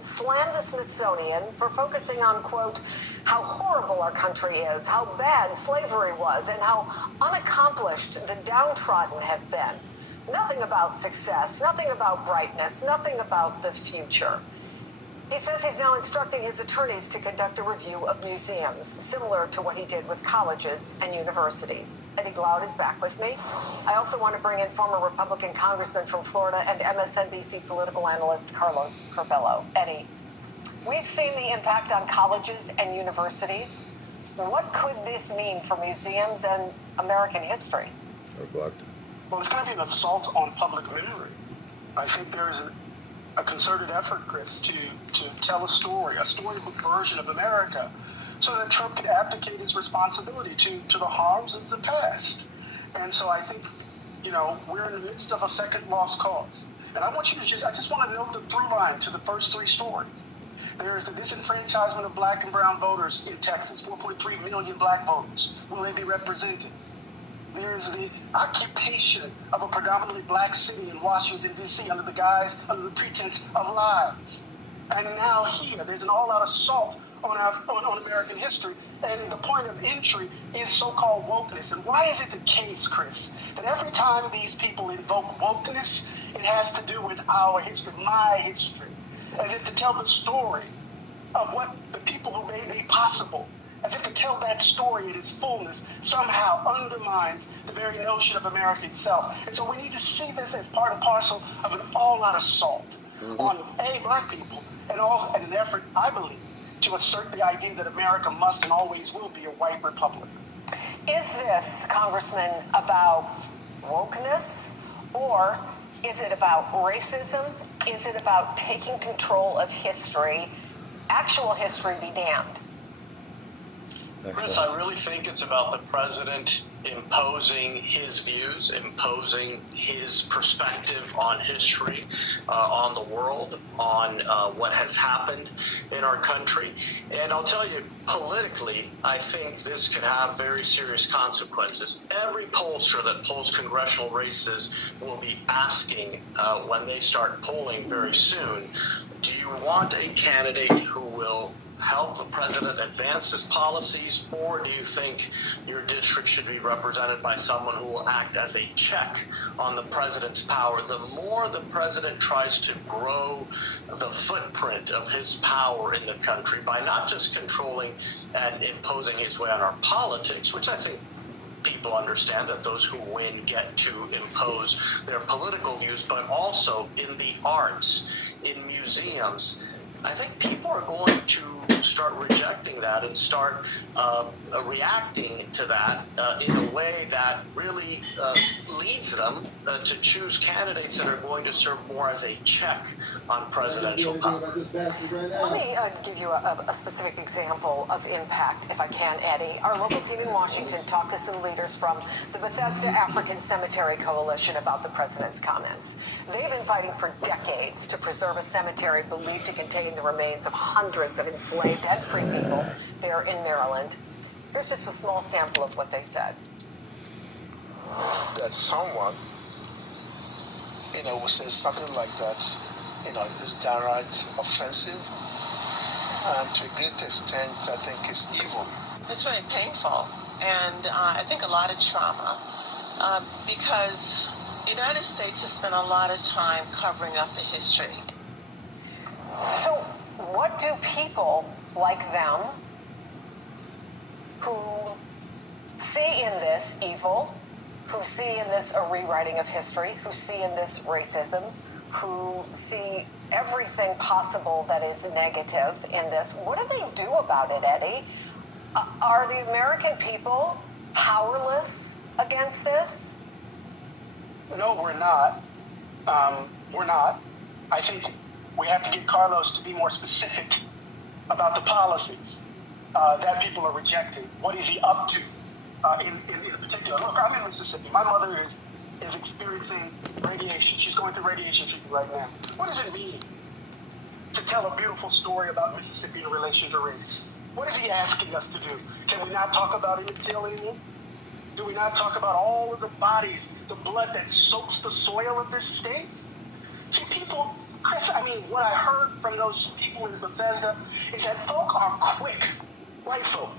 slammed the Smithsonian for focusing on, quote, how horrible our country is, how bad slavery was, and how unaccomplished the downtrodden have been. Nothing about success, nothing about brightness, nothing about the future. He says he's now instructing his attorneys to conduct a review of museums, similar to what he did with colleges and universities. Eddie Glaude is back with me. I also want to bring in former Republican congressman from Florida and MSNBC political analyst Carlos Curbelo. Eddie, we've seen the impact on colleges and universities. What could this mean for museums and American history? Well, it's going to be an assault on public memory. I think there is a concerted effort, Chris, to tell a storybook version of America, so that Trump could abdicate his responsibility to the harms of the past. And so I think, we're in the midst of a second lost cause. And I want you to I just want to note the through line to the first three stories. There is the disenfranchisement of black and brown voters in Texas, 4.3 million black voters. Will they be represented? There's the occupation of a predominantly black city in Washington, D.C. under the pretense of lies. And now here, there's an all-out assault on American history. And the point of entry is so-called wokeness. And why is it the case, Chris, that every time these people invoke wokeness, it has to do with our history, my history, as if to tell the story of what the people who made it possible, as if to tell that story in its fullness somehow undermines the very notion of America itself. And so we need to see this as part and parcel of an all-out assault on black people, and an effort, I believe, to assert the idea that America must and always will be a white republic. Is this, Congressman, about wokeness, or is it about racism? Is it about taking control of history? Actual history be damned. Chris, I really think it's about the president imposing his views, imposing his perspective on history, on the world, on what has happened in our country. And I'll tell you, politically, I think this could have very serious consequences. Every pollster that polls congressional races will be asking when they start polling very soon, do you want a candidate who will help the president advance his policies, or do you think your district should be represented by someone who will act as a check on the president's power? The more the president tries to grow the footprint of his power in the country by not just controlling and imposing his way on our politics, which I think people understand that those who win get to impose their political views, but also in the arts, in museums, I think people are going to start rejecting that and start reacting to that in a way that really leads them to choose candidates that are going to serve more as a check on presidential power. Let me give you a specific example of impact, if I can, Eddie. Our local team in Washington talked to some leaders from the Bethesda African Cemetery Coalition about the president's comments. They've been fighting for decades to preserve a cemetery believed to contain the remains of hundreds of enslaved and free people there in Maryland. Here's just a small sample of what they said. That someone, will say something like that, is downright offensive, and to a great extent, I think it's evil. It's very painful, and I think a lot of trauma, because the United States has spent a lot of time covering up the history. So what do people like them, who see in this evil, who see in this a rewriting of history, who see in this racism, who see everything possible that is negative in this, what do they do about it, Eddie? Are the American people powerless against this? No, we're not. We're not. I think we have to get Carlos to be more specific about the policies that people are rejecting. What is he up to in particular? Look, I'm in Mississippi. My mother is experiencing radiation. She's going through radiation treatment right now. What does it mean to tell a beautiful story about Mississippi in relation to race? What is he asking us to do? Can we not talk about it until anymore? Do we not talk about all of the bodies, the blood that soaks the soil of this state? See, people Chris, I mean, what I heard from those people in Bethesda is that folk are quick, white folk,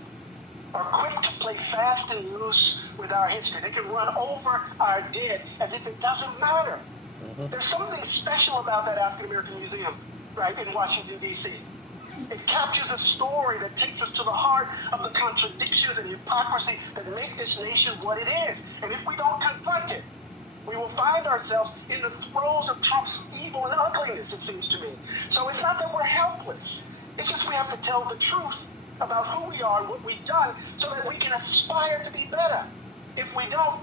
are quick to play fast and loose with our history. They can run over our dead as if it doesn't matter. There's something special about that African American Museum, right, in Washington, D.C. It captures a story that takes us to the heart of the contradictions and hypocrisy that make this nation what it is. And if we don't confront it, we will find ourselves in the throes of Trump's evil and ugliness, it seems to me. So it's not that we're helpless. It's just we have to tell the truth about who we are and what we've done so that we can aspire to be better. If we don't,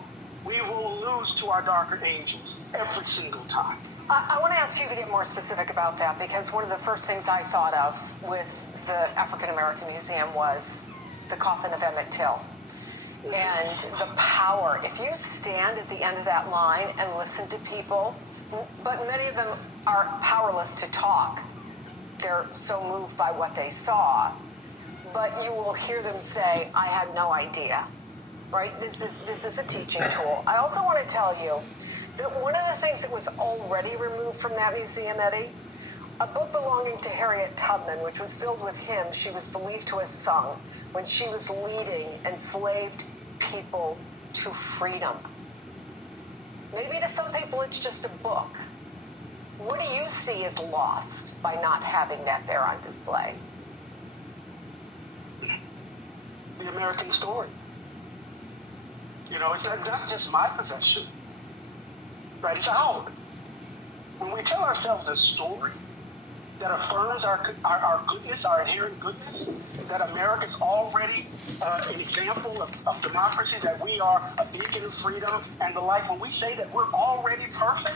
we will lose to our darker angels every single time. I want to ask you to get more specific about that, because one of the first things I thought of with the African American Museum was the coffin of Emmett Till. And the power. If you stand at the end of that line and listen to people, but many of them are powerless to talk. They're so moved by what they saw. But you will hear them say, I had no idea. Right? This is a teaching tool. I also want to tell you that one of the things that was already removed from that museum, Eddie, a book belonging to Harriet Tubman, which was filled with hymns she was believed to have sung when she was leading enslaved people to freedom. Maybe to some people it's just a book. What do you see as lost by not having that there on display? The American story. You know, it's not just my possession, right? It's ours. When we tell ourselves a story that affirms our goodness, our inherent goodness, that America's already an example of democracy, that we are a beacon of freedom and the like, when we say that we're already perfect,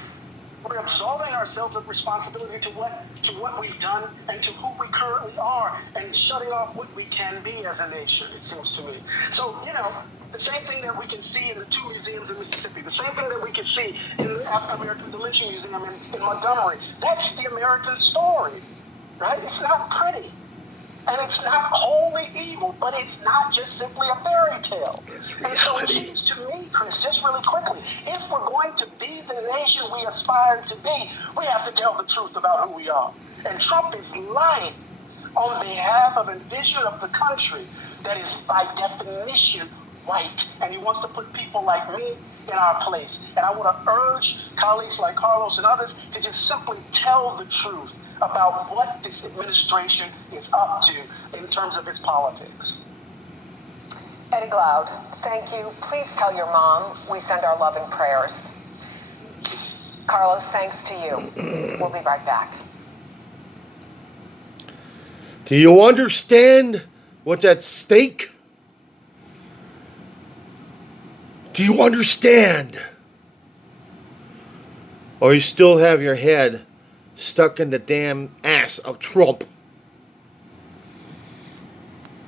we're absolving ourselves of responsibility to what we've done and to who we currently are, and shutting off what we can be as a nation, it seems to me. So, you know, the same thing that we can see in the two museums in Mississippi, the same thing that we can see in the African American Lynching Museum in Montgomery, that's the American story, right? It's not pretty. And it's not wholly evil, but it's not just simply a fairy tale. And so it seems to me, Chris, just really quickly, if we're going to be the nation we aspire to be, we have to tell the truth about who we are. And Trump is lying on behalf of a vision of the country that is by definition white. And he wants to put people like me in our place. And I want to urge colleagues like Carlos and others to just simply tell the truth about what this administration is up to in terms of its politics. Eddie Glaude, thank you. Please tell your mom we send our love and prayers. Carlos, thanks to you. We'll be right back. Do you understand what's at stake? Do you understand? Or you still have your head stuck in the damn ass of Trump?